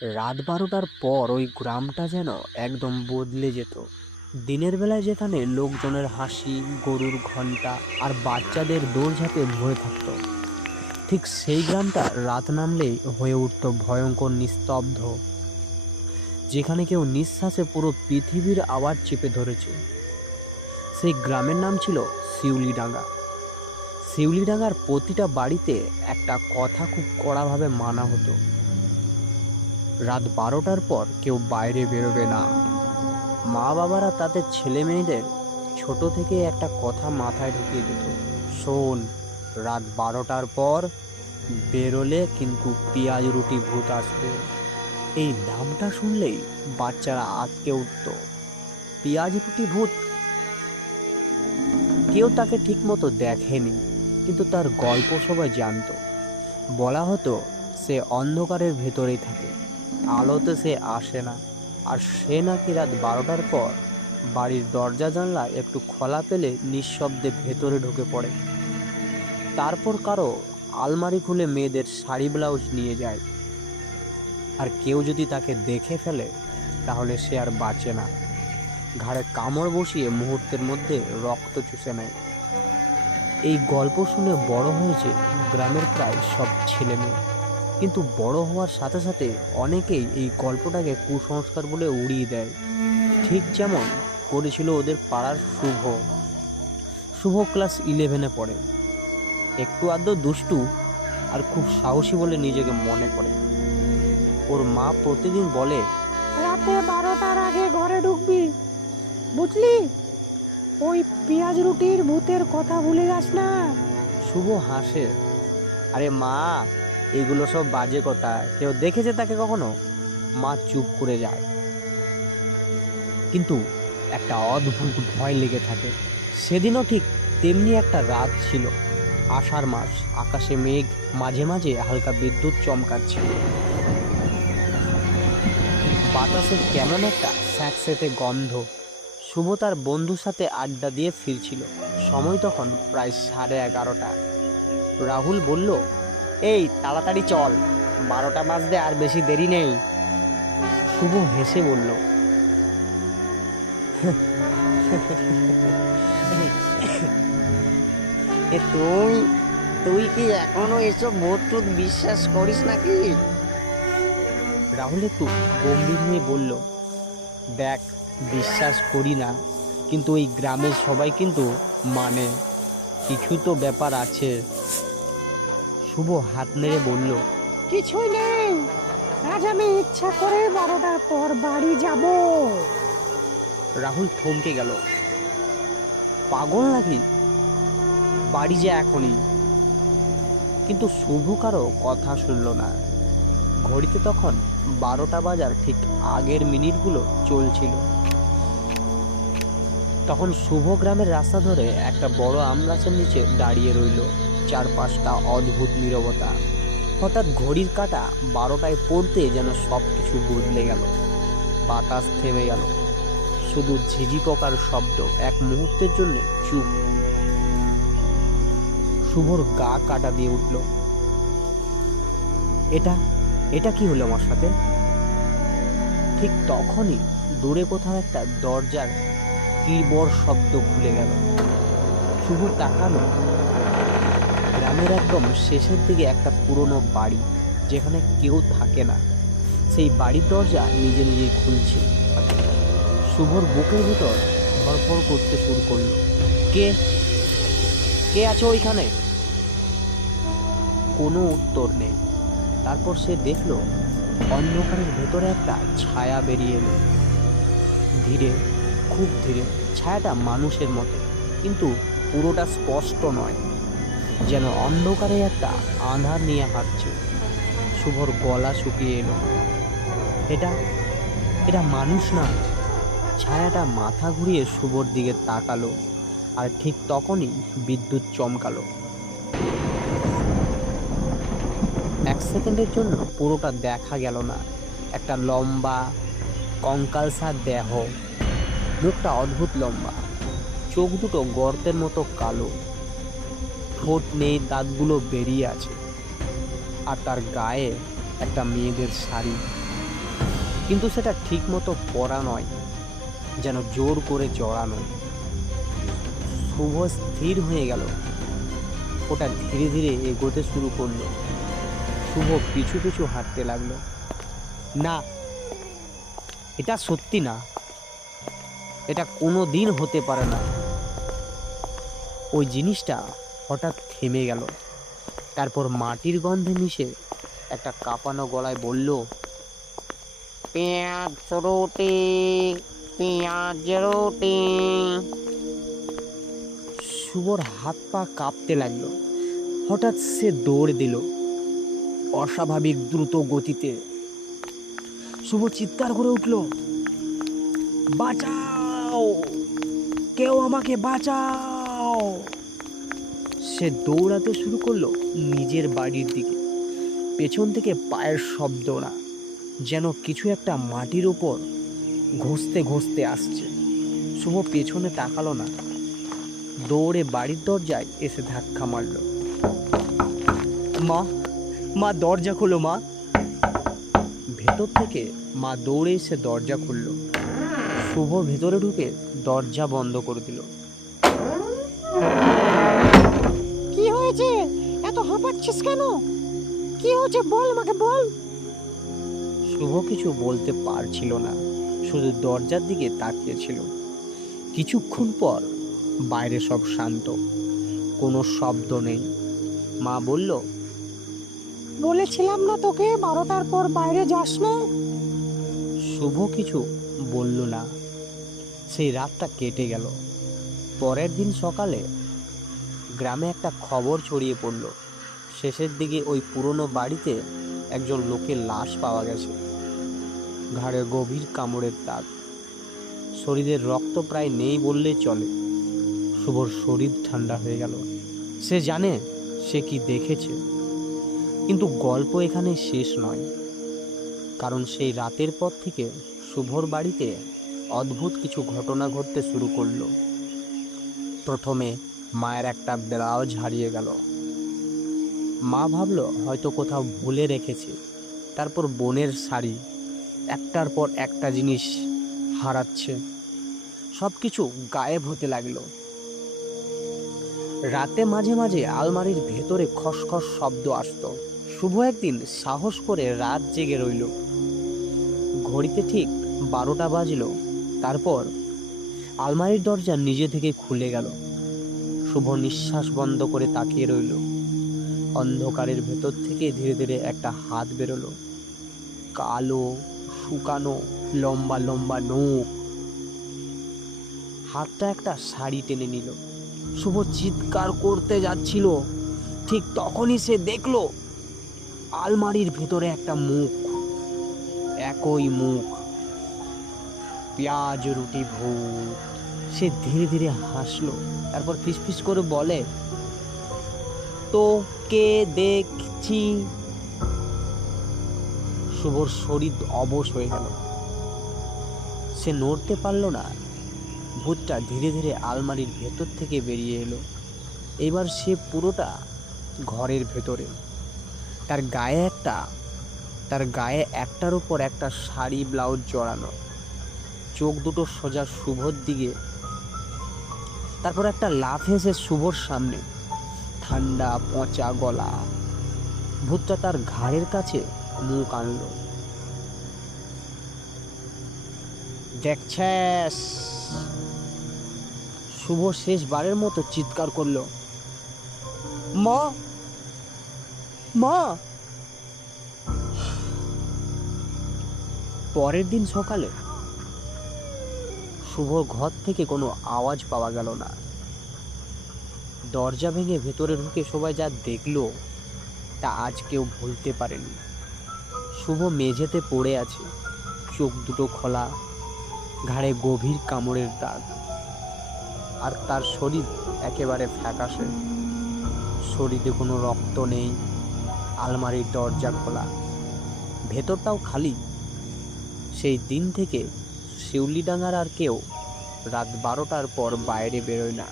রাত ১২টার পর ওই গ্রামটা যেন একদম বদলে যেত। দিনের বেলায় যেখানে লোকজনের হাসি, গরুর ঘণ্টা আর বাচ্চাদের দৌড়ঝাঁপে ভরে থাকত, ঠিক সেই গ্রামটা রাত নামলেই হয়ে উঠত ভয়ঙ্কর নিস্তব্ধ, যেখানে কেউ নিঃশ্বাসে পুরো পৃথিবীর আওয়াজ চেপে ধরেছে। সেই গ্রামের নাম ছিল শিউলিডাঙ্গা। শিউলিডাঙ্গার প্রতিটা বাড়িতে একটা কথা খুব কড়াভাবে মানা হতো: রাত ১২টার পর কেউ বাইরে বেরোবে না। মা বাবারা তাদের ছেলে মেয়েদের ছোট থেকে একটা কথা মাথায় ঢুকিয়ে দিত: শোন, রাত ১২টার পর বেরোলে কিন্তু পেঁয়াজ রুটি ভূত আসবে। এই নামটা শুনলেই বাচ্চারা আঁতকে উঠত। পেঁয়াজ রুটি ভূত? কেউ তাকে ঠিকমতো দেখেনি, কিন্তু তার গল্প সবাই জানত। বলা হতো সে অন্ধকারের ভেতরেই থাকে, আলোতে সে আসে না, আর সে নাকি রাত ১২টার পর বাড়ির দরজা জানলা একটু খোলা পেলে নিঃশব্দে ভেতরে ঢুকে পড়ে। তারপর কারো আলমারি খুলে মেয়েদের শাড়ি ব্লাউজ নিয়ে যায়, আর কেউ যদি তাকে দেখে ফেলে তাহলে সে আর বাঁচে না। ঘাড়ে কামড় বসিয়ে মুহূর্তের মধ্যে রক্ত চুষে নেয়। এই গল্প শুনে বড় হয়েছে গ্রামের প্রায় সব ছেলে মেয়ে, কিন্তু বড় হওয়ার সাথে সাথে অনেকেই এই গল্পটাকে কুসংস্কার বলে উড়িয়ে দেয়, ঠিক যেমন করেছিল ওদের পাড়ার শুভ। শুভ ক্লাস 11-এ পড়ে, একটু আধটু দুষ্টু আর খুব সাহসী বলে নিজেকে মনে করে। ওর মা প্রতিদিন বলে, রাতে ১২টার আগে ঘরে ঢুকবি, বুঝলি? ওই পেঁয়াজ রুটির ভূতের কথা ভুলে যাস না। শুভ হাসে, আরে মা, এগুলো সব বাজে কথা, কেউ দেখেছে তাকে কখনো? মা চুপ করে যায়। কিন্তু একটা অদ্ভুত ভয় লেগে থাকে। সেদিনও ঠিক তেমনি একটা রাত ছিল, আষাঢ় মাস, আকাশে মেঘ, মাঝে মাঝে হালকা বিদ্যুৎ চমকাচ্ছিল। বাতাসে কেমন একটা স্যাঁতসেঁতে গন্ধ। শুভ তার বন্ধুর সাথে আড্ডা দিয়ে ফিরছিল। সময় তখন প্রায় 11:30। রাহুল বলল, এই তাড়াতাড়ি চল, 12টা বাজতে আর বেশি দেরি নেই। শুভ হেসে বলল, তুই তুই কি এখনো এসব ভূত টুত বিশ্বাস করিস নাকি? রাহুল একটু গম্ভীর হয়ে বলল, দেখ, বিশ্বাস করি না, কিন্তু ওই গ্রামের সবাই কিন্তু মানে কিছু তো ব্যাপার আছে। শুভ হাত নেড়ে বলল, কিছুই নেই, আজ আমি ইচ্ছা করে ১২টার পর বাড়ি যাব। রাহুল থমকে গেল, পাগল নাকি? বাড়ি যা এখনই। কিন্তু শুভ কারো কথা শুনল না। ঘড়িতে তখন 12টা বাজার ঠিক আগের মিনিটগুলো চলছিল। তখন শুভ গ্রামের রাস্তা ধরে একটা বড় আম গাছের নিচে দাঁড়িয়ে রইল। চারপাশটা অদ্ভুত নীরবতা। হঠাৎ ঘড়ির কাঁটা 12টায় পড়তে যেন সব কিছু বদলে গেল। বাতাস থেমে গেল, শুধু ঝিঝি পোকার শব্দ এক মুহূর্তের জন্য চুপ। শুভর গা কাটা দিয়ে উঠল। এটা এটা কি হলো আমার সাথে? ঠিক তখনই দূরে কোথাও একটা দরজার কিরবর শব্দ খুলে গেল। শুভ তাকালো। গ্রামের একদম শেষের দিকে একটা পুরনো বাড়ি, যেখানে কেউ থাকে না। সেই বাড়ির দরজা নিজে নিজেই খুলছে। শুভর বুকের ভিতর ধড়ফড় করতে শুরু করলো। কে কে আছো ওইখানে? কোনো উত্তর নেই। তারপর সে দেখলো অন্ধকারের ভেতরে একটা ছায়া বেরিয়ে এলো। ধীরে, খুব ধীরে। ছায়াটা মানুষের মতো, কিন্তু পুরোটা স্পষ্ট নয়, যেন অন্ধকারে একটা আঁধার নিয়ে হাঁটছে। শুভর গলা শুকিয়ে এলো। এটা এটা মানুষ না। ছায়াটা মাথা ঘুরিয়ে শুভর দিকে তাকালো, আর ঠিক তখনই বিদ্যুৎ চমকালো। 1 সেকেন্ডের জন্য পুরোটা দেখা গেল না। একটা লম্বা কঙ্কালসার দেহ, মুখটা অদ্ভুত লম্বা, চোখ দুটো গর্তের মতো কালো, ঠোঁট নেই, দাঁতগুলো বেরিয়ে আছে, আর তার গায়ে একটা মেয়েদের শাড়ি। কিন্তু সেটা ঠিক মতো পরা নয়, যেন জোর করে জড়ানো। শুভ স্থির হয়ে গেল। ওটা ধীরে ধীরে এগোতে শুরু করলো। শুভ পিছু পিছু হাঁটতে লাগলো। না, এটা সত্যি না, এটা কোনো দিন হতে পারে না। ওই জিনিসটা হঠাৎ থেমে গেল। তারপর মাটির গন্ধে মিশে একটা কাঁপানো গলায় বলল, পেঁয়াজ রুটি, পেঁয়াজ রুটি। শুভর হাত পা কাঁপতে লাগলো। হঠাৎ সে দৌড় দিল অস্বাভাবিক দ্রুত গতিতে। শুভ চিৎকার করে উঠল, বাঁচাও, কেউ আমাকে বাঁচাও। সে দৌড়াতে শুরু করলো নিজের বাড়ির দিকে। পেছন থেকে পায়ের শব্দ না, যেন কিছু একটা মাটির উপর ঘষতে ঘষতে আসছে। শুভ পেছনে তাকালো না, দৌড়ে বাড়ির দরজায় এসে ধাক্কা মারল। মা, মা দরজা খোলো মা। ভেতর থেকে মা দৌড়ে এসে দরজা খুলল। শুভ ভেতরে ঢুকে দরজা বন্ধ করে দিল। কি হয়েছে? এত হাঁপাচ্ছিস কেন? কি হয়েছে বল, আমাকে বল। শুভ কিছু বলতে পারছিল না, শুধু দরজার দিকে তাকিয়েছিল। কিছুক্ষণ পর বাইরে সব শান্ত, কোনো শব্দ নেই। মা বলল, বলেছিলাম না তোকে 12টার পর বাইরে যাস না? শুভ কিছু বলল না। সেই রাতটা কেটে গেল। পরের দিন সকালে গ্রামে একটা খবর ছড়িয়ে পড়ল। শেষের দিকে ওই পুরনো বাড়িতে একজন লোকের লাশ পাওয়া গেছে। ঘাড়ে গভীর কামড়ের দাগ, শরীরের রক্ত প্রায় নেই বললেই চলে। শুভর শরীর ঠান্ডা হয়ে গেল। সে জানে সে কি দেখেছে, কিন্তু গল্প এখানে শেষ নয়। কারণ সেই রাতের পর থেকে শুভর বাড়িতে অদ্ভুত কিছু ঘটনা ঘটতে শুরু করলো। প্রথমে মায়ের একটা ব্লাউজ হারিয়ে গেল। মা ভাবলো হয়তো কোথাও ভুলে রেখেছে। তারপর বোনের শাড়ি, একটার পর একটা জিনিস হারাচ্ছে। সব কিছু গায়েব হতে লাগলো। রাতে মাঝে মাঝে আলমারির ভেতরে খসখস শব্দ আসতো। শুভ একদিন সাহস করে রাত জেগে রইল। ঘড়িতে ঠিক 12টা বাজলো। তারপর আলমারির দরজা নিজে থেকে খুলে গেল। শুভ নিঃশ্বাস বন্ধ করে তাকিয়ে রইল। অন্ধকারের ভেতর থেকে ধীরে ধীরে একটা হাত বেরোলো। কালো, শুকানো, লম্বা লম্বা নখ। হাতটা একটা শাড়ি টেনে নিল। শুভ চিৎকার করতে যাচ্ছিল, ঠিক তখনই সে দেখলো আলমারির ভেতরে একটা মুখ। একই মুখ, পেঁয়াজ রুটি ভূত। সে ধীরে ধীরে হাসলো, তারপর ফিসফিস করে বলে, তোকে দেখছি। শুভর শরীর অবশ হয়ে গেল। সে নড়তে পারল না। ভূতটা ধীরে ধীরে আলমারির ভেতর থেকে বেরিয়ে এলো। এবার সে পুরোটা ঘরের ভেতরে। তার গায়ে একটার উপর একটা শাড়ি ব্লাউজ জড়ানো। চোখ দুটো সোজা শুভর দিকে। তারপর একটা লাফ এসে শুভর সামনে। ঠান্ডা পচা গলা। ভূতটা তার ঘাড়ের কাছে মুখ আনলো। দেখছিস? শুভ শেষবারের মতো চিৎকার করলো, মা, মা। পরের দিন সকালে শুভ ঘর থেকে কোনো আওয়াজ পাওয়া গেল না। দরজা ভেঙে ভেতরে ঢুকে সবাই যা দেখলো তা আজ কেউ ভুলতে পারেনি। শুভ মেঝেতে পড়ে আছে, চোখ দুটো খোলা, ঘাড়ে গভীর কামড়ের দাগ, আর তার শরীর একেবারে ফ্যাকাশে। শরীরে কোনো রক্ত নেই। আলমারির দরজা খোলা, ভেতরটাও খালি। সেই দিন থেকে শিউলিডাঙ্গার আর কেউ রাত 12টার পর বাইরে বেরোয় না।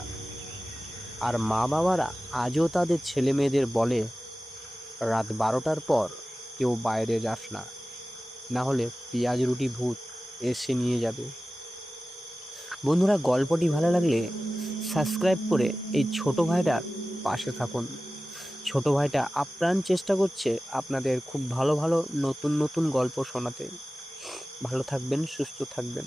আর মা বাবারা আজও তাদের ছেলে মেয়েদের বলে, রাত 12টার পর কেউ বাইরে যাস না। না হলে পেঁয়াজ রুটি ভূত এসে নিয়ে যাবে। বন্ধুরা, গল্পটি ভালো লাগলে সাবস্ক্রাইব করে এই ছোট ভাইটার পাশে থাকুন। ছোট ভাইটা আপ্রাণ চেষ্টা করছে আপনাদের খুব ভালো ভালো নতুন নতুন গল্প শোনাতে। ভালো থাকবেন, সুস্থ থাকবেন।